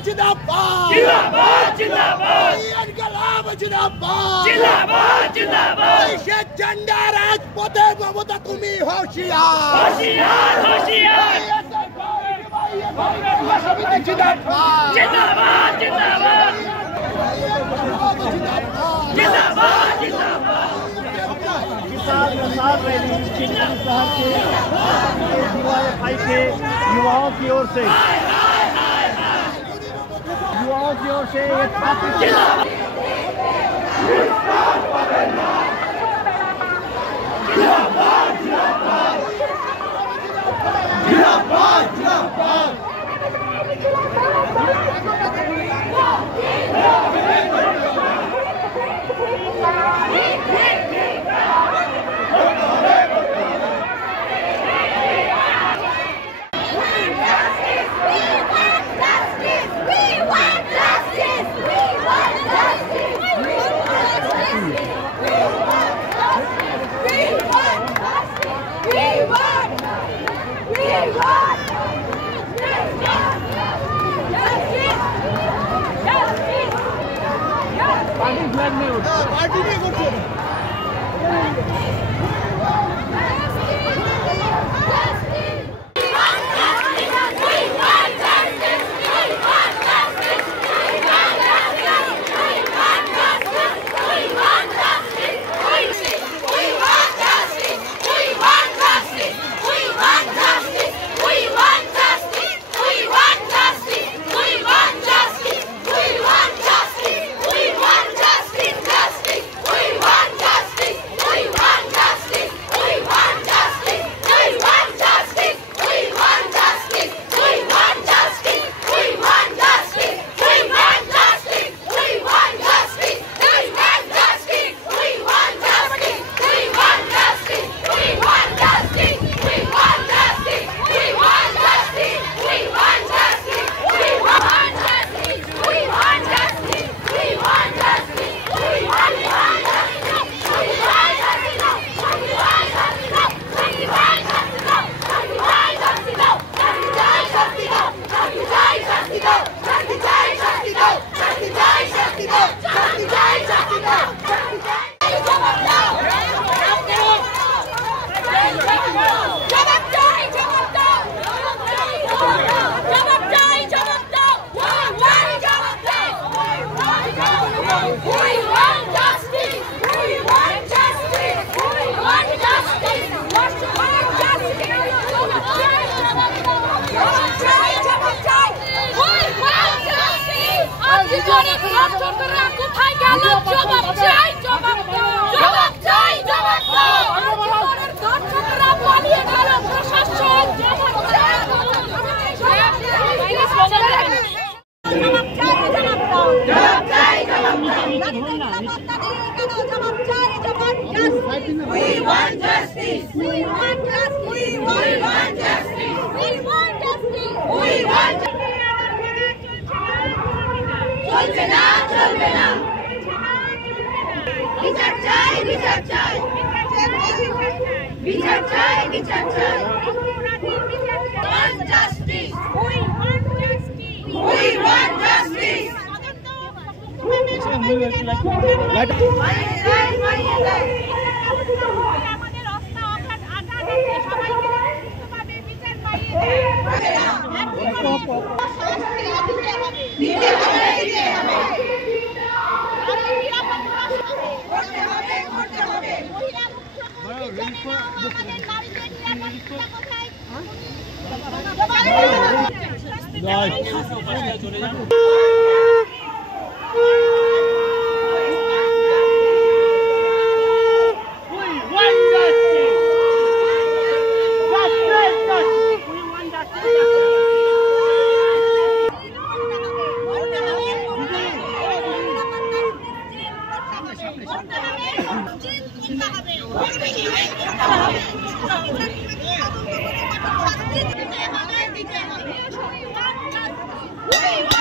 जिंदाबाद जिंदाबाद जिंदाबाद इनकलाब जिंदाबाद जिंदाबाद जिंदाबाद ऐसे झंडा राजपथे ममता तुम्ही होशियार होशियार होशियार जिंदाबाद जिंदाबाद जिंदाबाद जिंदाबाद जिंदाबाद किसान रैली शहर के DYFI के युवाओं की ओर से ये छात्र जिंदाबाद पार्टी नहीं करते We want justice. We want justice. We want justice. We want justice. We want justice. চলছে না চলবে না বিচার চাই বিচার চাই বিচার চাই বিচার চাই want justice. We want justice. We want justice. আমাদের রাস্তা অপরাধ আজাদ আছে সবাইকে সুষ্ঠুভাবে বিচার পাইয়ে দিতে হবে দিতে হবে আর নিরাপদ করতে হবে করতে হবে মহিলা মুখ্য আমাদের নারীদের নিরাপত্তা কোথায় চলে যান We